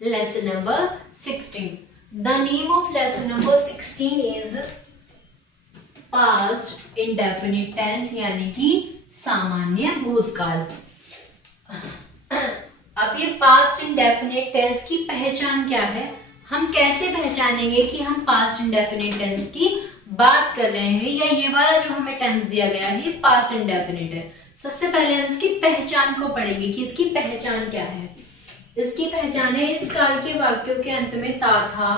lesson number 16. The name of lesson number 16 is past indefinite tense यानी कि सामान्य भूतकाल। अब ये पास्ट इंडेफिनिट टेंस की पहचान क्या है, हम कैसे पहचानेंगे कि हम पास्ट इंडेफिनिट टेंस की बात कर रहे हैं या ये वाला जो हमें टेंस दिया गया है ये पास्ट इंडेफिनिट है। सबसे पहले हम इसकी पहचान को पढ़ेंगे कि इसकी पहचान क्या है। इसकी पहचान है इस काल के वाक्यों के अंत में ता था,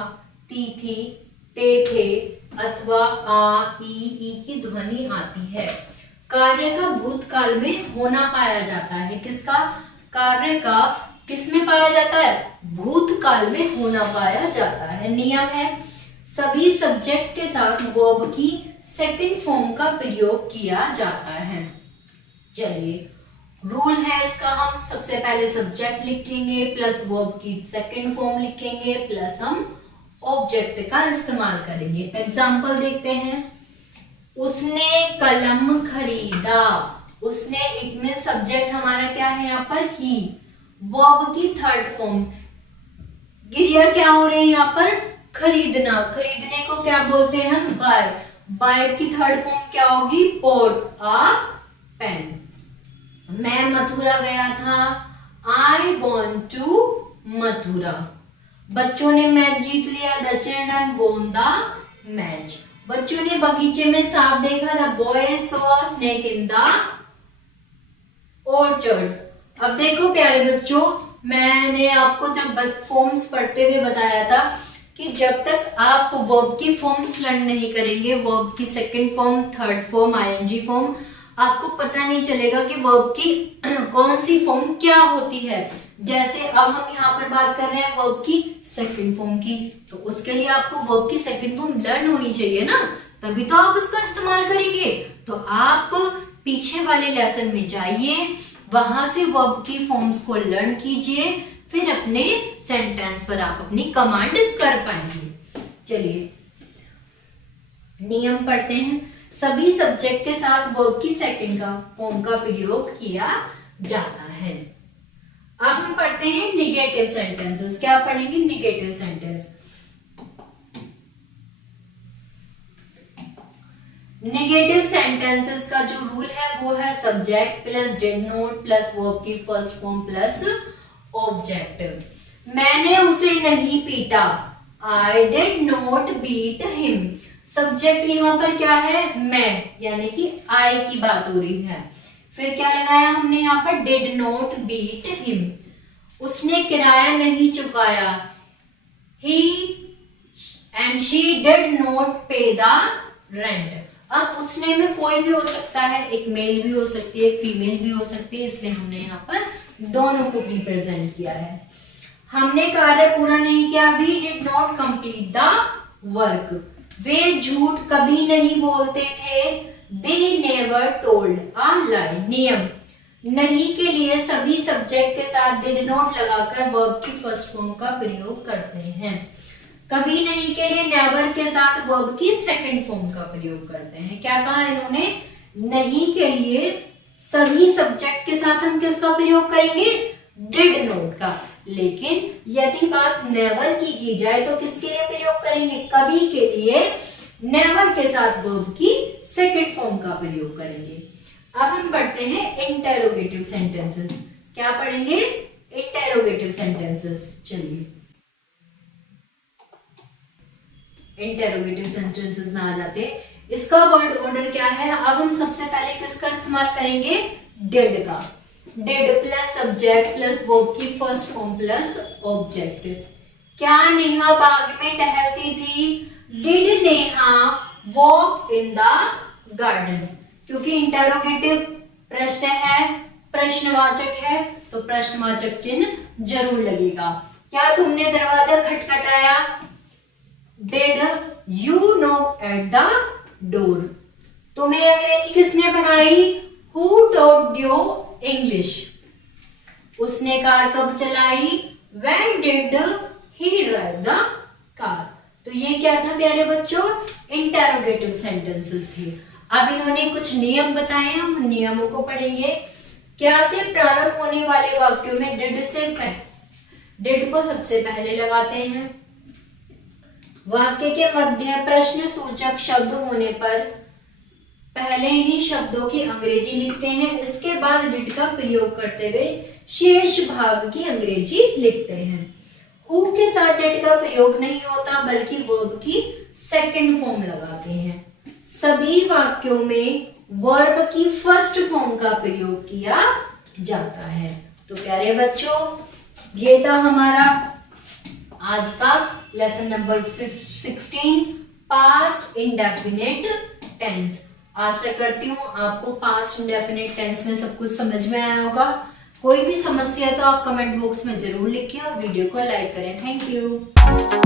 ती थी, ते थे अथवा आ, ई की ध्वनि आती है। कार्य का भूतकाल में होना पाया जाता है। किसका? कार्य का किसमें पाया जाता है? भूतकाल में होना पाया जाता है। नियम है सभी सब्जेक्ट के साथ वर्ब की सेकंड फॉर्म का प्रयोग किया जाता है। चलिए रूल है इसका, हम सबसे पहले सब्जेक्ट लिखेंगे प्लस वर्ब की सेकंड फॉर्म लिखेंगे प्लस हम ऑब्जेक्ट का इस्तेमाल करेंगे। एग्जांपल देखते हैं। उसने कलम खरीदा। उसने इट में सब्जेक्ट हमारा क्या है यहाँ पर? ही। वर्ब की थर्ड फॉर्म क्रिया क्या हो रही है यहाँ पर? खरीदना। खरीदने को क्या बोलते हैं हम? बाय। बाय की थर्ड फॉर्म क्या होगी? Bought a pen. मैं मथुरा गया था। I want to Mathura. बच्चों ने मैच जीत लिया। The children won the match. बच्चों ने बगीचे में सांप देखा। The boy saw a snake in the orchard. अब देखो प्यारे बच्चों, मैंने आपको जब फॉर्म्स पढ़ते हुए बताया था कि जब तक आप वर्ब की फॉर्म्स लर्न नहीं करेंगे, वर्ब की second form, third form, ING form, आपको पता नहीं चलेगा कि वर्ब की कौन सी फॉर्म क्या होती है। जैसे अब हम यहाँ पर बात कर रहे हैं वर्ब की सेकंड फॉर्म की, तो उसके लिए आपको वर्ब की सेकंड फॉर्म लर्न होनी चाहिए ना, तभी तो आप उसका इस्तेमाल करेंगे। तो आप पीछे वाले लेसन में जाइए, वहां से वर्ब की फॉर्म्स को लर्न कीजिए, फिर अपने सेंटेंस पर आप अपनी कमांड कर पाएंगे। चलिए नियम पढ़ते हैं। सभी सब्जेक्ट के साथ वर्ब की सेकंड का फॉर्म का प्रयोग किया जाता है। अब हम पढ़ते हैं निगेटिव सेंटेंसेस। क्या पढ़ेंगे? Negative sentence. निगेटिव सेंटेंसेस का जो रूल है वो है subject plus did not plus verb की फर्स्ट फॉर्म प्लस ऑब्जेक्ट। मैंने उसे नहीं पीटा। I did not beat him. Subject यहाँ पर क्या है? मैं, यानी कि आई की बात हो रही है। फिर क्या लगाया हमने यहाँ पर? Did not beat him. उसने किराया नहीं चुकाया। He and she did not pay the rent. अब उसने में कोई भी हो सकता है, एक मेल भी हो सकती है, एक फीमेल भी हो सकती है, इसलिए हमने यहाँ पर दोनों को रिप्रेजेंट किया है। हमने कार्य पूरा नहीं किया। We did not complete the work. वे झूठ कभी नहीं बोलते थे। They never told a lie. नियम नहीं के लिए सभी सब्जेक्ट के साथ डिड नॉट लगाकर वर्ब की फर्स्ट फॉर्म का प्रयोग करते हैं। कभी नहीं के लिए नेवर के साथ वर्ब की सेकंड फॉर्म का प्रयोग करते हैं। क्या कहा इन्होंने? नहीं के लिए सभी सब्जेक्ट के साथ हम किसका प्रयोग करेंगे? डिड नॉट का। लेकिन यदि बात नेवर की जाए तो किसके लिए प्रयोग करेंगे? कभी के लिए नेवर के साथ वर्ब की सेकंड फॉर्म का प्रयोग करेंगे। अब हम पढ़ते हैं इंटेरोगेटिव सेंटेंसेस। क्या पढ़ेंगे? Interrogative sentences. चलिए इंटेरोगेटिव सेंटेंसेस में आ जाते हैं। इसका वर्ड ऑर्डर क्या है? अब हम सबसे पहले किसका इस्तेमाल करेंगे? डिड का। Did plus subject plus verb की फर्स्ट फॉर्म प्लस ऑब्जेक्ट। क्या नेहा बाग में टहलती थी? Did Neha walk in the garden. क्योंकि इंटेरोगेटिव प्रश्न है, प्रश्नवाचक है, तो प्रश्नवाचक चिन्ह जरूर लगेगा। क्या तुमने दरवाजा खटखटाया? Did you knock at the door? तुम्हें अंग्रेजी किसने पढ़ाई? Who taught you English? उसने कार कब चलाई? When did he drive the car? तो ये क्या था प्यारे बच्चों? इंटेरोगेटिव सेंटेंसेस थे। अब इन्होंने कुछ नियम बताए, हम नियमों को पढ़ेंगे। क्या से प्रारंभ होने वाले वाक्यों में डिड से डिड को सबसे पहले लगाते हैं। वाक्य के मध्य प्रश्न सूचक शब्द होने पर पहले इन्हीं शब्दों की अंग्रेजी लिखते हैं, इसके बाद डिड का प्रयोग करते हुए शेष भाग की अंग्रेजी लिखते हैं। हु के साथ डिड का प्रयोग नहीं होता बल्कि वर्ब की सेकंड फॉर्म लगाते हैं। सभी वाक्यों में वर्ब की फर्स्ट फॉर्म का प्रयोग किया जाता है। तो प्यारे बच्चों, ये था हमारा आज का lesson number 16 past indefinite tense. आशा करती हूँ आपको पास्ट इंडेफिनिट टेंस में सब कुछ समझ में आया होगा। कोई भी समस्या है तो आप कमेंट बॉक्स में जरूर लिखिए और वीडियो को लाइक करें। Thank you.